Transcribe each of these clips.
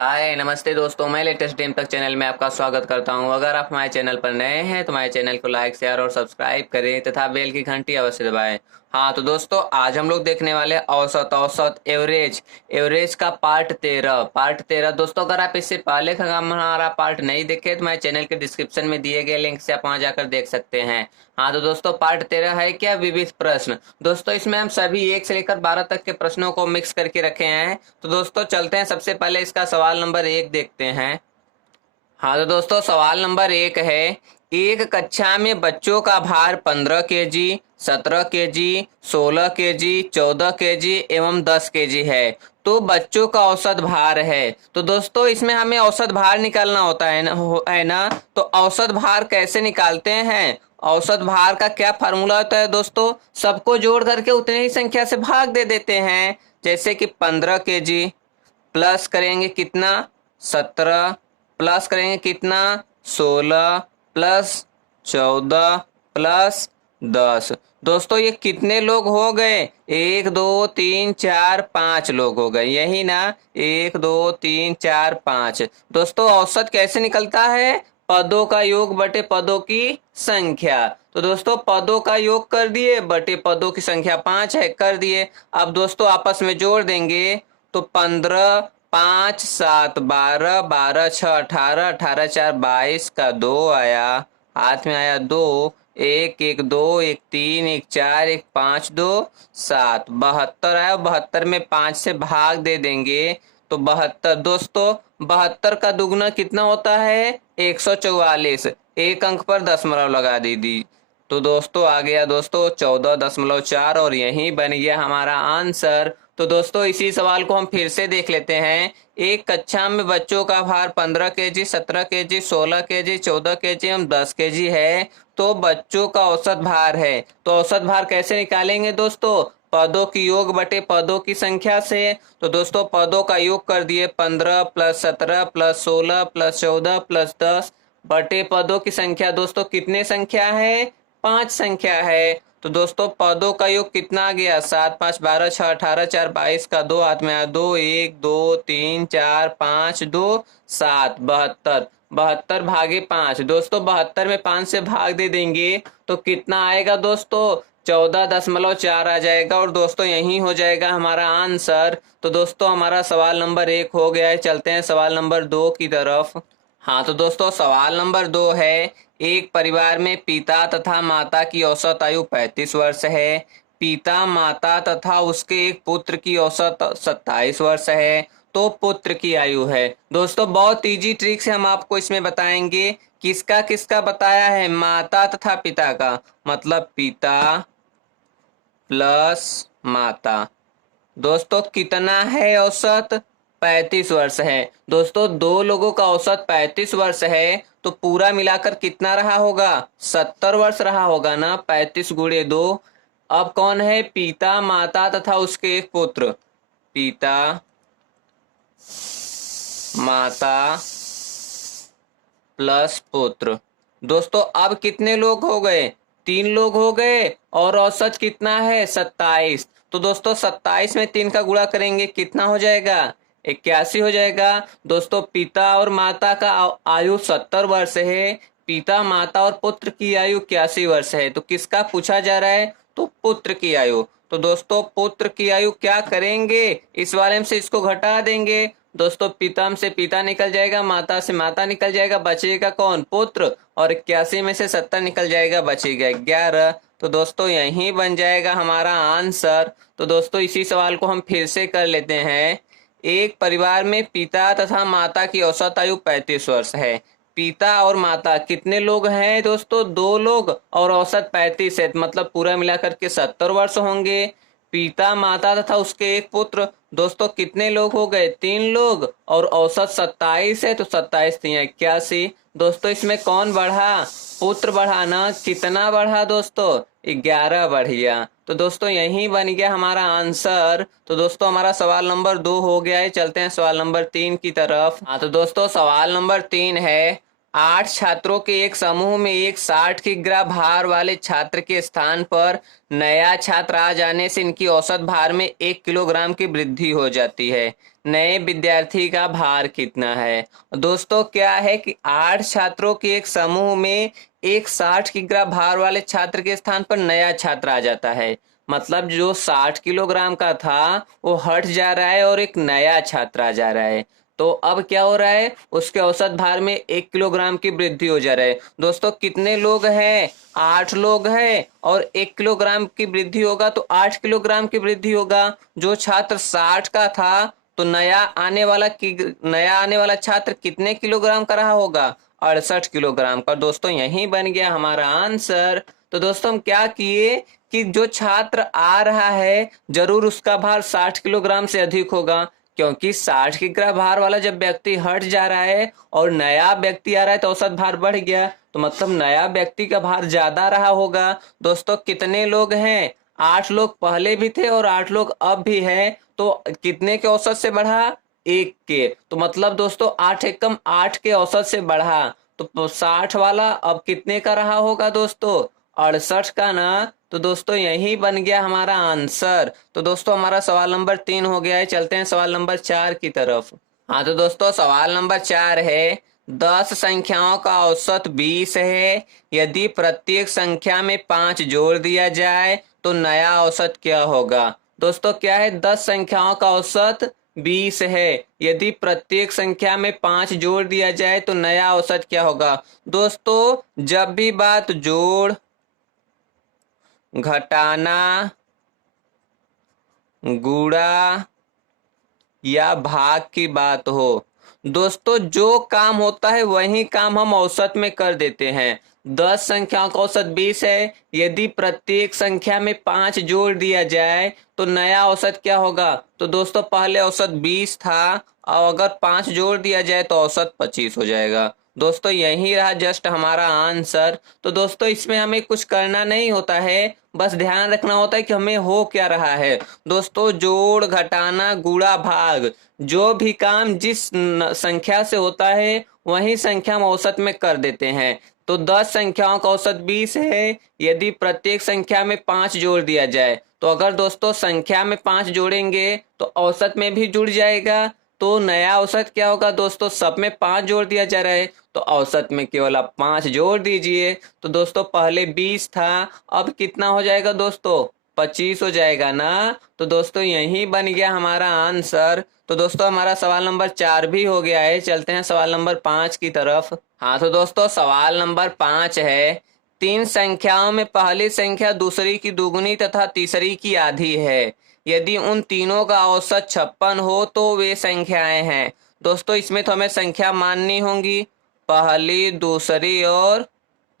हाय नमस्ते दोस्तों, मैं लेटेस्ट गेम तक चैनल में आपका स्वागत करता हूं। अगर आप हमारे चैनल पर नए हैं तो हमारे चैनल को लाइक शेयर और सब्सक्राइब करें तथा बेल की घंटी अवश्य दबाएं। हाँ तो दोस्तों, आज हम लोग देखने वाले औसत औसत एवरेज एवरेज का पार्ट 13 दोस्तों, अगर आप इससे पहले का हमारा पार्ट नहीं देखे तो हमारे चैनल के डिस्क्रिप्शन में दिए गए लिंक से आप वहां जाकर देख सकते हैं। हाँ तो दोस्तों, पार्ट 13 है क्या, विविध प्रश्न। दोस्तों इसमें हम सभी 1 से लेकर 12 तक के प्रश्नों को मिक्स करके रखे हैं। तो दोस्तों चलते हैं, सबसे पहले इसका सवाल नंबर 1 देखते हैं। हाँ तो दोस्तों, सवाल नंबर 1 है, एक कक्षा में बच्चों का भार 15 केजी, 17 केजी, 16 केजी, 14 केजी एवं 10 केजी है। तो बच्चों का औसत भार है। तो दोस्तों इसमें हमें औसत भार निकालना होता है ना, है ना। तो औसत भार कैसे निकालते हैं? औसत भार का क्या फार्मूला होता है दोस्तों? सबको जोड़ करके उतने ही संख्या से भाग दे देते हैं। जैसे कि 15 केजी प्लस करेंगे कितना, 17, प्लस करेंगे कितना, 16, प्लस 14, प्लस 10। दोस्तों ये कितने लोग हो गए? 1 2 3 4 5 लोग हो गए, यही ना। 1 2 3 4 5। दोस्तों औसत कैसे निकलता है? पदों का योग बटे पदों की संख्या। तो दोस्तों पदों का योग कर दिए, बटे पदों की संख्या 5 है, कर दिए। अब दोस्तों आपस में जोड़ देंगे तो 15, 5 7 12, 12 6 18, 18 4 22 का 2 आया, हाथ में आया 2, 1 1 2 1 3 1 4 1 5 2 7, 72 आया। 72 में 5 से भाग दे देंगे तो 72। दोस्तों 72 का दुगना कितना होता है? 144। एक अंक पर दशमलव लगा दीजिए। तो दोस्तों आ गया दोस्तों 14.4 और यही बन गया हमारा आंसर। तो दोस्तों इसी सवाल को हम फिर से देख लेते हैं। एक कक्षा में बच्चों का भार 15 केजी, 17 केजी, 16 केजी, 14 केजी एवं 10 केजी है। तो बच्चों का औसत भार है। तो औसत भार कैसे निकालेंगे दोस्तों? पदों की योग बटे पदों की संख्या से। तो दोस्तों पदों का योग कर दिए, 15 प्लस 17 प्लस 16 प्लस 14 प्लस 10 बटे पदों की संख्या। दोस्तों कितने संख्या है? 5 संख्या है। तो दोस्तों पदों का योग कितना आ गया? 7 5 12 6 18 4 22 का 2 हाथ में आया, 2 1 2 3 4 5 2 7, 72। 72 भागे 5। दोस्तों 72 में 5 से भाग दे देंगे तो कितना आएगा दोस्तों? 14.4 आ जाएगा। और दोस्तों यही हो जाएगा हमारा आंसर। तो दोस्तों हमारा सवाल नंबर 1 हो गया है। चलते हैं सवाल नंबर 2 की तरफ। हाँ तो दोस्तों सवाल नंबर 2 है, एक परिवार में पिता तथा माता की औसत आयु 35 वर्ष है। पिता, माता तथा उसके एक पुत्र की औसत 27 वर्ष है। तो पुत्र की आयु है। दोस्तों बहुत इजी ट्रिक से हम आपको इसमें बताएंगे। किसका किसका बताया है? माता तथा पिता का, मतलब पिता प्लस माता। दोस्तों कितना है औसत? 35 वर्ष है। दोस्तों दो लोगों का औसत 35 वर्ष है तो पूरा मिलाकर कितना रहा होगा? 70 वर्ष रहा होगा ना। 35 गुणे 2। अब कौन है? पिता, माता तथा उसके एक पुत्र। पिता, माता प्लस पुत्र। दोस्तों अब कितने लोग हो गए? 3 लोग हो गए। और औसत कितना है? 27। तो दोस्तों 27 में 3 का गुणा करेंगे कितना हो जाएगा? 81 हो जाएगा। दोस्तों पिता और माता का आयु 70 वर्ष है। पिता, माता और पुत्र की आयु 81 वर्ष है। तो किसका पूछा जा रहा है? तो पुत्र की आयु। तो दोस्तों पुत्र की आयु क्या करेंगे? इस वाले में से इसको घटा देंगे। दोस्तों पिता से पिता निकल जाएगा, माता से माता निकल जाएगा, बचेगा कौन? पुत्र। और 81 में से 70 निकल जाएगा, बचेगा 11। तो दोस्तों यही बन जाएगा हमारा आंसर। तो दोस्तों इसी सवाल को हम फिर से कर लेते हैं। एक परिवार में पिता तथा माता की औसत आयु 35 वर्ष है। पिता और माता कितने लोग हैं दोस्तों? 2 लोग। और औसत 35 है, मतलब पूरा मिलाकर के 70 वर्ष होंगे। पिता, माता तथा उसके एक पुत्र। दोस्तों कितने लोग हो गए? 3 लोग। और औसत 27 है तो 27 3 81। दोस्तों इसमें कौन बढ़ा? पुत्र बढ़ा ना। कितना बढ़ा दोस्तों? 11 बढ़ गया। तो दोस्तों यही बन गया हमारा आंसर। तो दोस्तों हमारा सवाल नंबर 2 हो गया है। चलते हैं सवाल नंबर 3 की तरफ। हाँ तो दोस्तों सवाल नंबर 3 है, 8 छात्रों के एक समूह में एक 60 किग्रा भार वाले छात्र के स्थान पर नया छात्र आ जाने से इनकी औसत भार में 1 किलोग्राम की वृद्धि हो जाती है। नए विद्यार्थी का भार कितना है? दोस्तों क्या है कि 8 छात्रों के एक समूह में एक 60 किग्रा भार वाले छात्र के स्थान पर नया छात्र आ जाता है। मतलब जो 60 किलोग्राम का था वो हट जा रहा है और एक नया छात्र आ जा रहा है। तो अब क्या हो रहा है, उसके औसत भार में 1 किलोग्राम की वृद्धि हो जा रहा है। दोस्तों कितने लोग हैं? 8 लोग हैं और 1 किलोग्राम की वृद्धि होगा तो 8 किलोग्राम की वृद्धि होगा। जो छात्र 60 का था तो नया आने वाला छात्र कितने किलोग्राम का रहा होगा? 68 किलोग्राम का। दोस्तों यही बन गया हमारा आंसर। तो दोस्तों हम क्या किए कि जो छात्र आ रहा है जरूर उसका भार 60 किलोग्राम से अधिक होगा, क्योंकि 60 किग्रा भार वाला जब व्यक्ति हट जा रहा है और नया व्यक्ति आ रहा है तो औसत भार बढ़ गया, तो मतलब नया व्यक्ति का भार ज्यादा रहा होगा। दोस्तों कितने लोग हैं? 8 लोग पहले भी थे और 8 लोग अब भी है, तो कितने के औसत से बढ़ा? 1 के। तो मतलब दोस्तों 8 एकम 8 के औसत से बढ़ा, तो 60 वाला अब कितने का रहा होगा दोस्तों? 68 का ना। तो दोस्तों यही बन गया हमारा आंसर। तो दोस्तों हमारा सवाल नंबर 3 हो गया है। चलते हैं सवाल नंबर 4 की तरफ। हाँ तो दोस्तों सवाल नंबर 4 है, 10 संख्याओं का औसत 20 है। यदि प्रत्येक संख्या में 5 जोड़ दिया जाए तो नया औसत क्या होगा? दोस्तों क्या है, 10 संख्याओं का औसत 20 है। यदि प्रत्येक संख्या में 5 जोड़ दिया जाए तो नया औसत क्या होगा? दोस्तों जब भी बात जोड़, घटाना, गुणा या भाग की बात हो, दोस्तों जो काम होता है वही काम हम औसत में कर देते हैं। 10 संख्याओं का औसत 20 है। यदि प्रत्येक संख्या में 5 जोड़ दिया जाए तो नया औसत क्या होगा? तो दोस्तों पहले औसत 20 था और अगर 5 जोड़ दिया जाए तो औसत 25 हो जाएगा। दोस्तों यही रहा जस्ट हमारा आंसर। तो दोस्तों इसमें हमें कुछ करना नहीं होता है, बस ध्यान रखना होता है कि हमें हो क्या रहा है। दोस्तों जोड़, घटाना, गुणा, भाग, जो भी काम जिस संख्या से होता है वही संख्या हम औसत में कर देते हैं। तो 10 संख्याओं का औसत 20 है। यदि प्रत्येक संख्या में 5 जोड़ दिया जाए तो अगर दोस्तों संख्या में 5 जोड़ेंगे तो औसत में भी जुड़ जाएगा। तो नया औसत क्या होगा दोस्तों? सब में 5 जोड़ दिया जा रहा है तो औसत में केवल आप 5 जोड़ दीजिए। तो दोस्तों पहले 20 था, अब कितना हो जाएगा दोस्तों? 25 हो जाएगा ना। तो दोस्तों यही बन गया हमारा आंसर। तो दोस्तों हमारा सवाल नंबर 4 भी हो गया है। चलते हैं सवाल नंबर 5 की तरफ। हाँ तो दोस्तों सवाल नंबर 5 है, 3 संख्याओं में पहली संख्या दूसरी की दुगुनी तथा तीसरी की आधी है। यदि उन तीनों का औसत 56 हो तो वे संख्याएं हैं। दोस्तों इसमें तो हमें संख्या माननी होंगी, पहली, दूसरी और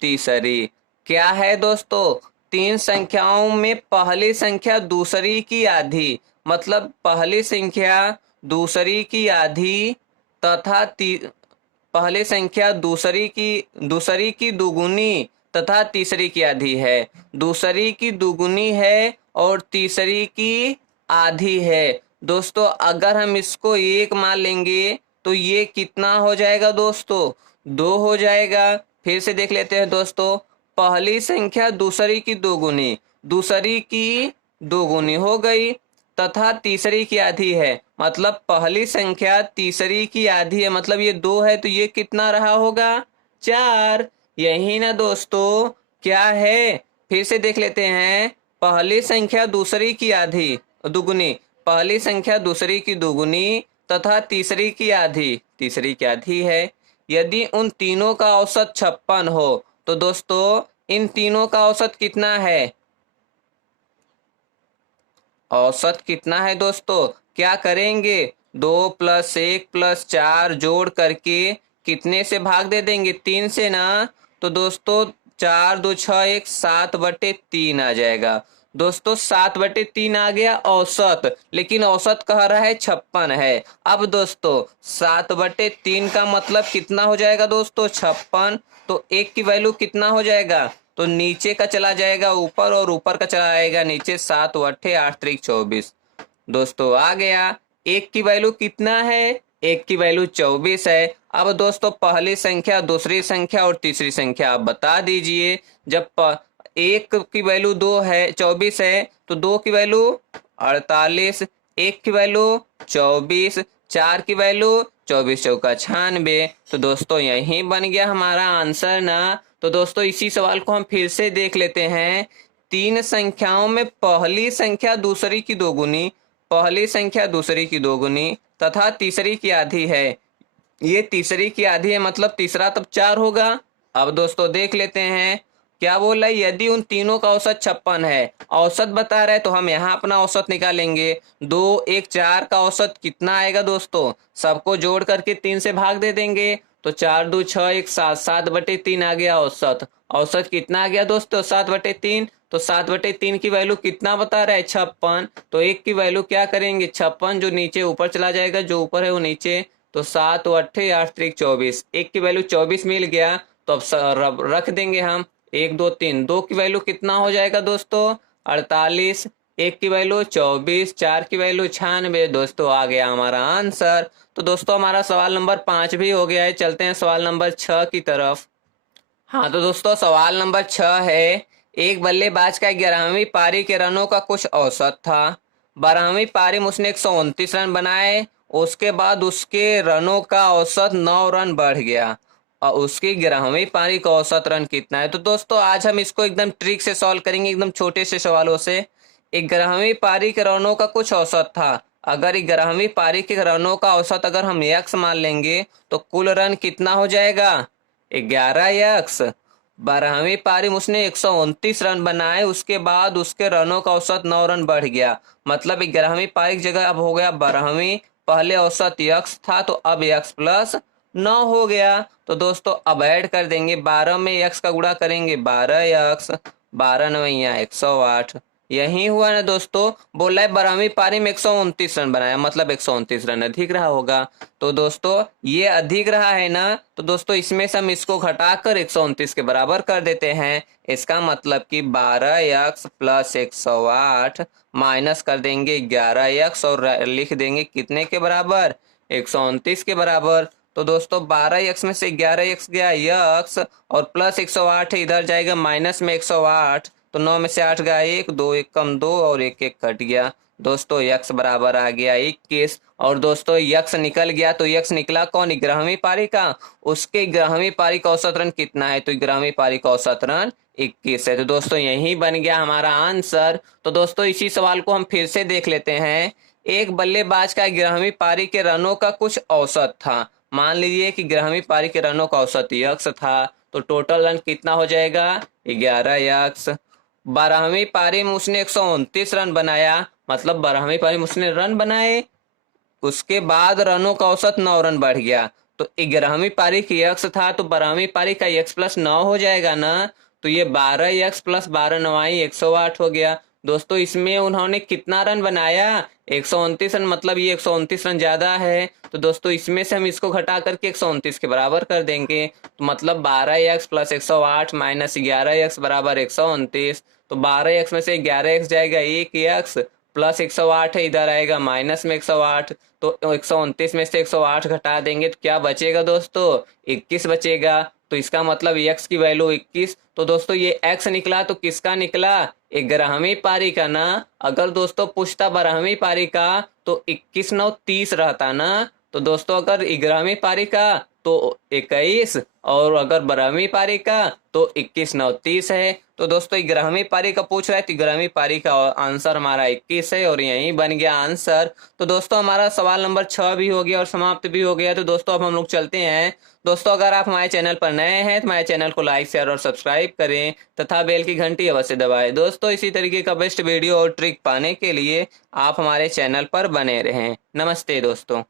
तीसरी। क्या है दोस्तों? 3 संख्याओं में पहली संख्या दूसरी की आधी, मतलब पहली संख्या दूसरी की आधी तथा पहली संख्या दूसरी की दुगुनी तथा तीसरी की आधी है। दूसरी की दुगुनी है और तीसरी की आधी है। दोस्तों अगर हम इसको 1 मान लेंगे तो ये कितना हो जाएगा दोस्तों? 2 हो जाएगा। फिर से देख लेते हैं दोस्तों, पहली संख्या दूसरी की दोगुनी हो गई तथा तीसरी की आधी है, मतलब पहली संख्या तीसरी की आधी है, मतलब ये 2 है तो ये कितना रहा होगा? 4। यही ना दोस्तों, क्या है? फिर से देख लेते हैं, पहली संख्या दूसरी की आधी दुगुनी, पहली संख्या दूसरी की दुगुनी तथा तीसरी की आधी है। यदि उन तीनों का औसत 56 हो तो दोस्तों इन तीनों का औसत कितना है? औसत कितना है दोस्तों? क्या करेंगे? 2 + 1 + 4 जोड़ करके कितने से भाग दे देंगे? 3 से ना। तो दोस्तों 4 2 6 1 7/3 आ जाएगा। दोस्तों 7/3 आ गया औसत, लेकिन औसत कह रहा है 56 है। अब दोस्तों 7/3 का मतलब कितना हो जाएगा दोस्तों? 56। तो 1 की वैल्यू कितना हो जाएगा? तो नीचे का चला जाएगा ऊपर और ऊपर का चला आएगा नीचे। 7 × 8 = 8 × 3 = 24। दोस्तों आ गया। 1 की वैल्यू कितना है? एक की वैल्यू 24 है। अब दोस्तों पहली संख्या, दूसरी संख्या और तीसरी संख्या आप बता दीजिए। जब एक की वैल्यू 2 है, 24 है, तो दो की वैल्यू 48, एक की वैल्यू 24, चार की वैल्यू 24 चौका 96। तो दोस्तों यही बन गया हमारा आंसर ना। तो दोस्तों इसी सवाल को हम फिर से देख लेते हैं। तीन संख्याओं में पहली संख्या दूसरी की दोगुनी, पहली संख्या दूसरी की दोगुनी तथा तीसरी की आधी है। ये तीसरी की आधी है, मतलब तीसरा तब 4 होगा। अब दोस्तों देख लेते हैं क्या बोल रहा है। यदि उन तीनों का औसत 56 है, औसत बता रहा है, तो हम यहाँ अपना औसत निकालेंगे। 2 1 4 का औसत कितना आएगा दोस्तों, सबको जोड़ करके 3 से भाग दे देंगे। तो 4 2 6 1 7, 7/3 आ गया औसत। औसत कितना आ गया दोस्तों, 7/3। तो 7/3 की वैल्यू कितना बता रहा है, 56। तो एक की वैल्यू क्या करेंगे, 56, जो नीचे ऊपर चला जाएगा, जो ऊपर है वो नीचे। तो 7 8 8 3 24, एक की वैल्यू 24 मिल गया। तो अब रख देंगे हम 1 2 3। दो की वैल्यू कितना हो जाएगा दोस्तों, 48, एक की वैल्यू 24, चार की वैल्यू 96। दोस्तों आ गया हमारा आंसर। तो दोस्तों हमारा सवाल नंबर 5 भी हो गया है। चलते हैं सवाल नंबर 6 की तरफ। हाँ तो दोस्तों सवाल नंबर 6 है। एक बल्लेबाज का 11वीं पारी के रनों का कुछ औसत था। 12वीं पारी में उसने 129 रन बनाए। उसके बाद उसके रनों का औसत 9 रन बढ़ गया और उसकी 11वीं पारी का औसत रन कितना है। तो दोस्तों आज हम इसको एकदम ट्रिक से सॉल्व करेंगे, एकदम छोटे से सवालों से। 11वीं पारी के रनों का कुछ औसत था। अगर 11वीं पारी के रनों का औसत अगर हम यक्स मान लेंगे तो कुल रन कितना हो जाएगा, 11 यक्स। 12वीं पारी में उसने 129 रन बनाए, उसके बाद उसके रनों का औसत 9 रन बढ़ गया। मतलब 11वीं पारी की जगह अब हो गया 12वीं। पहले औसत यक्स था तो अब यक्स प्लस 9 हो गया। तो दोस्तों अब ऐड कर देंगे, 12 में यक्स का गुणा करेंगे, 12 यक्स, 12 9 108। यही हुआ ना दोस्तों। बोला है 12वीं पारी में 129 रन बनाया, मतलब 129 रन अधिक रहा होगा। तो दोस्तों ये अधिक रहा है ना, तो दोस्तों इसमें से हम इसको घटाकर 129 के बराबर कर देते हैं। इसका मतलब कि 12 यक्स प्लस 108 माइनस कर देंगे 11 यक्स और लिख देंगे कितने के बराबर, 129 के बराबर। तो दोस्तों 12 यक्स में से 11 यक्स गया यक्स और प्लस 108 है, इधर जाएगा माइनस में 108। तो 9 में से 8 गया 1, 2 1 कम 2 और 1 1 कट गया। दोस्तों यक्स बराबर आ गया 21। और दोस्तों यक्स निकल गया तो यक्स निकला कौन, 11वीं पारी का। उसके 11वीं पारी का औसत रन कितना है, तो 11वीं पारी का औसत रन 21 है। तो दोस्तों यही बन गया हमारा आंसर। तो दोस्तों इसी सवाल को हम फिर से देख लेते हैं। एक बल्लेबाज का 11वीं पारी के रनों का कुछ औसत था। मान लीजिए कि 11वीं पारी के रनों का औसत यक्स था, तो टोटल रन कितना हो जाएगा, 11 यक्स। 12वीं पारी में उसने 129 रन बनाया, मतलब 12वीं पारी में उसने रन बनाए, उसके बाद रनों का औसत 9 रन बढ़ गया। तो 11वीं पारी की यक्स था तो 12वीं पारी का यक्स प्लस 9 हो जाएगा ना। तो ये 12 यक्स प्लस 12 9 108 हो गया। दोस्तों इसमें उन्होंने कितना रन बनाया, 129 रन, मतलब ये 129 रन ज्यादा है। तो दोस्तों इसमें से हम इसको घटा करके 129 के बराबर कर देंगे। तो मतलब 12 यक्स प्लस 108 माइनस 11 यक्स बराबर 129। तो 12 यक्स में से 11 यक्स जाएगा 1 यक्स, प्लस 108 है, इधर आएगा माइनस में 108। तो 129 में से 108 घटा देंगे तो क्या बचेगा दोस्तों, 21 बचेगा। तो इसका मतलब x की वैल्यू 21। तो दोस्तों ये x निकला तो किसका निकला, 11वीं पारी का ना। अगर दोस्तों पूछता 12वीं पारी का तो 21 9 30 रहता ना। तो दोस्तों अगर 11वीं पारी का तो 21 और अगर 12वीं पारी का तो 21 9 30 है। तो दोस्तों 11वीं पारी का पूछ रहा है तो 11वीं पारी का आंसर हमारा 21 है और यही बन गया आंसर। तो दोस्तों हमारा सवाल नंबर 6 भी हो गया और समाप्त भी हो गया। तो दोस्तों अब हम लोग चलते हैं। दोस्तों अगर आप हमारे चैनल पर नए हैं तो हमारे चैनल को लाइक शेयर और सब्सक्राइब करें तथा बेल की घंटी अवश्य दबाएं। दोस्तों इसी तरीके का बेस्ट वीडियो और ट्रिक पाने के लिए आप हमारे चैनल पर बने रहें। नमस्ते दोस्तों।